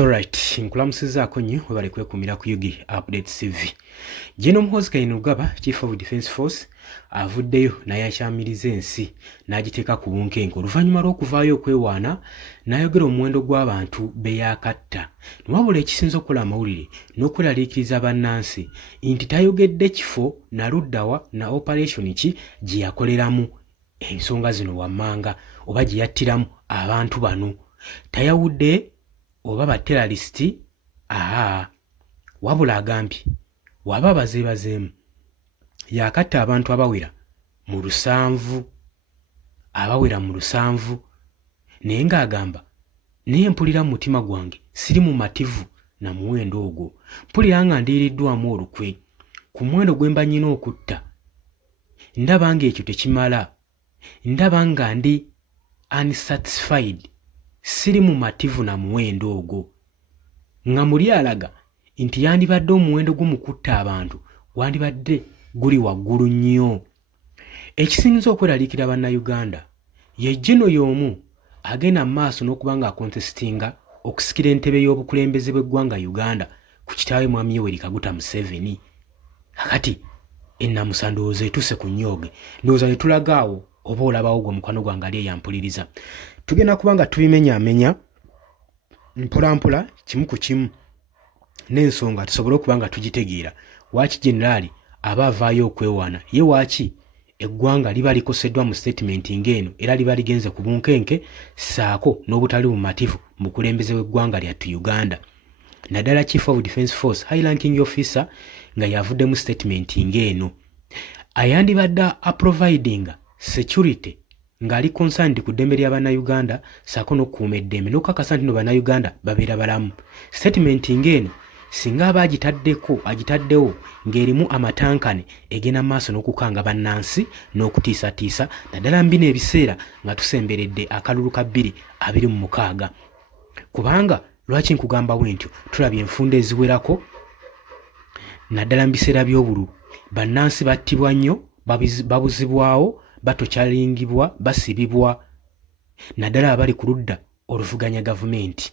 Alright, nkulamusizaako nnyo webale kwekumira ku Yugi Update TV. General Muhoozi Kainerugaba, Chief of Defence Force, avuddeyo naye akyamiriza ensi n'agiteeka ku bunkenke oluvannyuma lw'okuvaayo okwewaana n'ayogera omuwendo gw'abantu be yaakatta. Wabula ekisinza okukola amawulire n'okweraliikiriza bannansi nti tayogedde kifo na luddawa na operation ki gye yakoleramu ensonga zino wammanga oba gye yattiramu abantu bano. Tayawudde oba bateralisiti wabula agambye waba bazeebazeemu yaakatta abantu abawera mu 7 naye ng'agamba naye mpulira mu mutima gwange siri mu mativu na muwendo ogwo, mpulira nga ndiiriddwamu olukwe ku muwendo gwe mba nnyina okutta. Ndaba ng'ekyo tekimala, ndaba nga ndi unsatisfied, siri mu mativu na muwendo ogwo. Nga muli alaga nti yandibadde omuwendo gumukutta abantu gwandibadde guli waggulu nnyo. Ekisinza okweraliikira bannayuganda ye General y'omu agenda mu maaso n'okuba ng'akontestinga okusikira entebe y'obukulembeze bw'eggwanga Uganda ku kitaawe Mwami Yoweri Kaguta Museveni. Kakati ennamusa ndowooza etuuse ku nnyooge, ndowooza ne tulaga awo oba olabawo gwe mukwano gwange ali eyampuliriza. Tugenda kuba nga tubimenyaamenya mpolampola kimu ku kimu n'ensonga tusobole okuba nga tugitegeera. Waaki generaali aba avaayo okwewaana, ye waaki eggwanga liba likoseddwa mu statement ng'eno era liba ligenze ku bunkenke ssaako n'obutali bumativu mu bukulembeze bw'eggwanga lyattu Uganda. Naddala Chief of Defence Force High Ranking Officer nga yavudde mu statement ng'eno ayandibadde aprovidinga security ng'ali concerned ku ddembe ly'Abannayuganda ssaako n'okukuuma eddembe n'okukakasa nti no Bannayuganda babeera balamu. Statement ng'eno singa aba agitaddewo ng'erimu amatankane egenda maaso n'okukanga bannansi n'okutiisatiisa naddala mu bino ebiseera nga tusemberedde akalulu ka 2026. Kubanga lwaki nkugamba bwe ntyo, tulabye enfunda eziwerako naddala mu biseera by'obululu bannansi battibwa nnyo, babuzibwawo, batokyalingibwa, basibibwa naddala abali ku ludda oluvuganya gavumenti.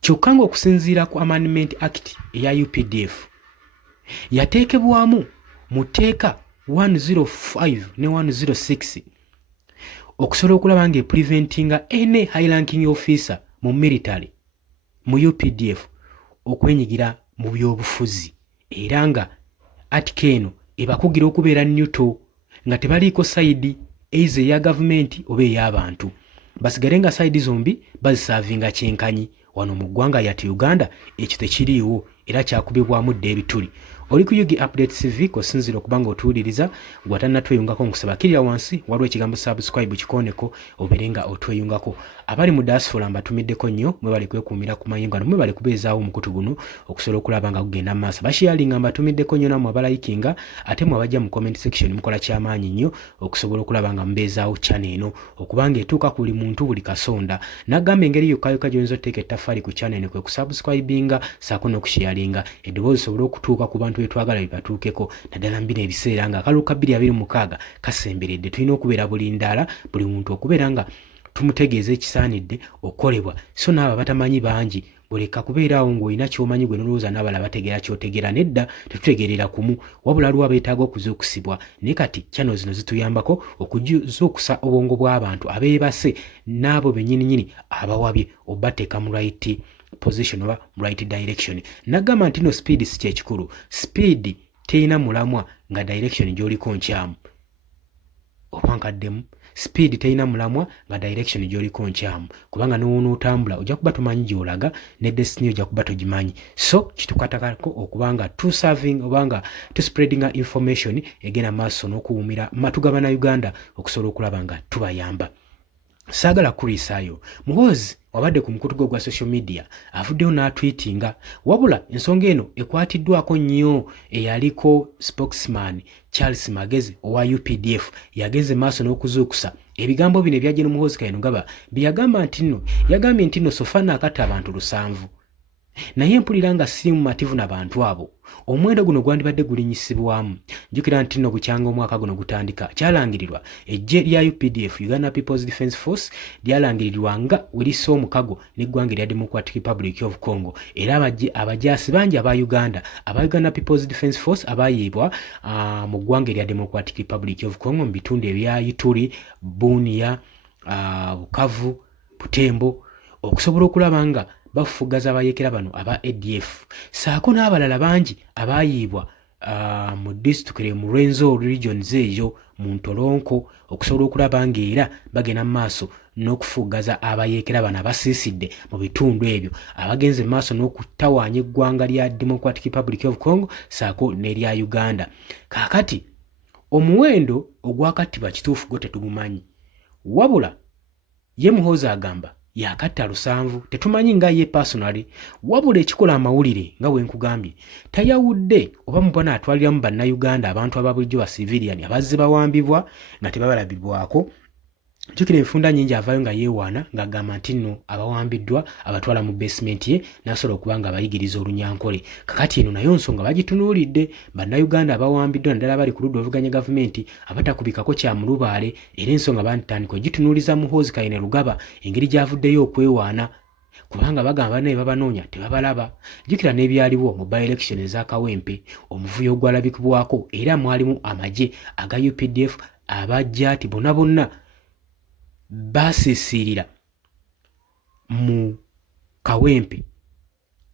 Kyokka ng'okusinziira ku Amendment Act eya UPDF yateekebwamu mu tteeka 105 ne 106 okusobola okulaba ng'epreventinga any high ranking officer mu military mu UPDF okwenyigira mu byobufuzi, era nga atika eno ebakugira okubeera neutral nga tebaliiko sayidi eize eya gavumenti oba ey'abantu, basigale nga sayidi zombi bazisaavinga kyenkanyi. Wano mu ggwanga lyattu Uganda ekyo tekiriiwo era kyakubibwamu dde ebituli. Oli ku Yugi Update TV kosinzira okuba nga otuwuliriza gw'atannatweyungako nkusaba kirira wansi waliwo ekigambo subscribe kikooneko obeere nga otweyungako. Abali mu diaspora mbatumiddeko nnyo mwe bali kwekuumira ku mayungo ano mwe bali kubeezaawo omukutu guno okusobola okulaba nga gugenda mu maaso. Basharinga mbatumiddeko nnyo nammwe abalayikinga ate mwe abajja mu comment section mukola kyamaanyi nnyo okusobola okulaba nga mubeezaawo channel eno okuba ng'etuuka ku buli muntu buli kasonda. Nagamba engeri yokka gy'oyinza otteeka ettaffaali ku channel eno kwe kusubscribinga ssaako n'okusharinga eddoboozi lisobole okutuuka ku bantu betwagala bibatuukeko naddala mu bino ebiseera nga akalulu ka 2026 kasemberedde. Tulina okubeera bulindaala buli muntu okubeera nga tumutegeeza ekisaanidde okukolebwa, so n'abo batamanyi bangi oleka kubeeraawo ng'olina ky'omanyi gwe n'olowooza n'abalala bategeera ky'otegeera. Nedda tetutegeerera kumu, wabula aliwo abeetaaga okuzuukusibwa. Naye kati channel zino zituyambako okuzuukusa obwongo bw'abantu abeebase n'abo bennyininyini abawabye obateeka mu right position oba mu right direction. Nagamba nti no speed si kyekikulu, speed teyina mulamwa nga direction gy'oliko nkyamu oba nkaddemu. Speed teyina mulamwa nga direction gy'oliko nkyamu, kubanga n'onootambula ojja kuba tomanyi gy'olaga ne destiny ojja kuba togimanyi. So kitukatakako okuba nga tuserving oba nga tuspreadinga information egenda maaso n'okuwumira matu ga Bannayuganda okusobola okulaba nga tubayamba. Saagala kuliisaayo Muhoozi wabadde ku mukutu gwe gwa social media avuddeyo n'atweetinga, wabula ensonga eno ekwatiddwako nnyo eyaliko spokesman Charles Magezi owa UPDF yageze maaso n'okuzuukusa ebigambo bino ebya General Muhoozi Kainerugaba bye yagamba nti nno yagambye nti nno Sofana akatta abantu 7 naye mpulira nga si mumativu n'abantu abo. Omuwendo guno gwandibadde gulinyisibwamu. Njukira nti nno bukyanga omwaka guno gutandika kyalangirirwa eggye lya UPDF, Uganda People's Defence Force, lyalangirirwa nga werissa omukago n'eggwanga erya Democratic Republic of Congo, era abajaasi bangi aba Uganda People's Defence Force abayiibwa mu ggwanga erya Democratic Republic of Congo mu bitundu ebya Ituri, Bunia, Bukavu, Butembo, okusobola okulaba nga bafugaza abayeekera bano aba ADF, saako n'abalala bangi abayiibwa mu disitulikiti mu Rwenzori regions eyo mu Ntolonko, okusobola okulaba nga era bagenda mu maaso n'okufugaza abayeekera bano abasiisidde mu bitundu ebyo, abagenze mu maaso n'okutawaanya eggwanga lya Democratic Republic of Congo saako n'erya Uganda. Kaakati omuwendo ogwakattibwa kituufu gwo tetugumanyi, wabula ye Muhoozi agamba yakatta 7, tetumanyi nga ye personally, wabula ekikola amawulire nga bwe nkugambye tayawudde oba mubona atwaliramu bannayuganda abantu ababulijjo ba civilian abazze bawambibwa nga tebabalabibwako. Njukira enfunda nyingi avaayo nga yeewaana ng'agamba nti nno abawambiddwa abatwala mu basement ye n'asobola okuba nga abayigiriza olunyankole. Kakati eno nayo nsonga bagitunuulidde, bannayuganda abawambiddwa naddala bali ku ludda oluvuganya gavumenti abatakubikako kya mulubaale, era ensonga bantandika ogitunuuliza Muhoozi Kainerugaba engeri gy'avuddeyo okwewaana kubanga bagamba naye babanoonya tebabalaba. Jjukira n'ebyaliwo mu by-election eza Kawempe, omuvuyo ogwalabikibwako era mwalimu amagye aga UPDF abajja ati bonna basisiirira mu Kawempe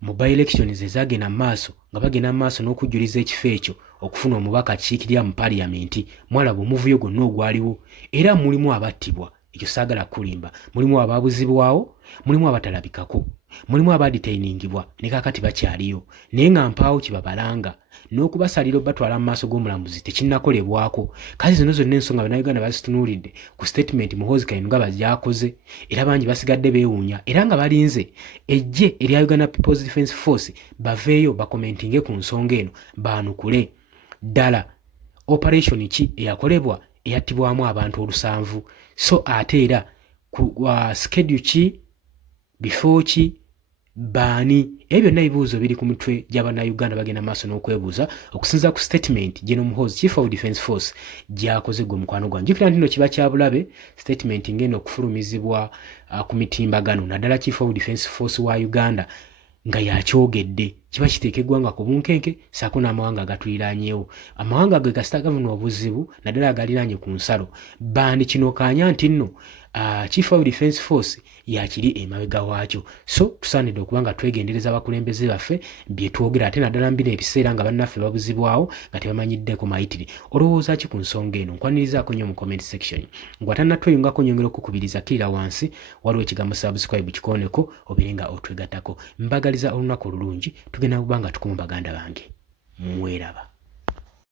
mu by-elections ezagenda mu maaso nga bagenda mu maaso n'okujjuliza ekifo ekyo okufuna omubaka kiikirira mu paaliyamenti. Mwalaba omuvuyo gwonna ogwaliwo, era mulimu abattibwa, ekyo saagala kulimba, mulimu abaabuzibwawo, mulimu abatalabikako, mulimu abadetainingibwa ne kaakati bakyaliyo, naye nga mpaawo kibabalanga n'okubasalira batwala mu maaso g'omulamuzi tekinnakolebwako. Kati zino zonna ensonga bannayuganda bazitunuulidde ku statement Muhoozi Kainerugaba gy'akoze, era bangi basigadde beewuunya era nga balinze eggye erya Uganda People's Defence Force baveeyo bakomentinge ku nsonga eno, baanukule ddala operation ki eyakolebwa eyattibwamu abantu 7, so ate era ku schedule ki, before ki, baani, ebyo byonna ebibuuzo biri ku mitwe gy'abannayuganda bagenda maaso n'okwebuuza okusinza ku statement General Muhoozi Chief of Defence Force gy'akoze gwe mukwano gwange. Njukira nti nno kiba kya bulabe statement ng'eno okufulumizibwa ku mitimbagano naddala Chief of Defence Force wa Uganda nga yakyogedde, kiba kiteekeddwa nga ku bunkenke saako n'amawanga agatuliraanyeewo, amawanga ge kasita gafuna obuzibu naddala agaliraanye ku nsalo, bandi kino kaanya nti nno Chief of Defence Force yakiri emabega waakyo. So tusaanidde okuba nga twegendereza abakulembeze baffe bye twogera, ate naddala mbino ebiseera nga bannaffe babuzibwawo nga tebamanyiddeko mayitire. Olowooza ki ku nsonga eno? Nkwanirizaako nnyo mu comment section. Ng'atannatweyungako nyongera okukubiriza kirira wansi waliwo ekigambo subscribe kikooneko obeere nga otwegattako. Mbagaliza olunaku olulungi, tugenda kuba nga tukuma baganda bange. Mweraba.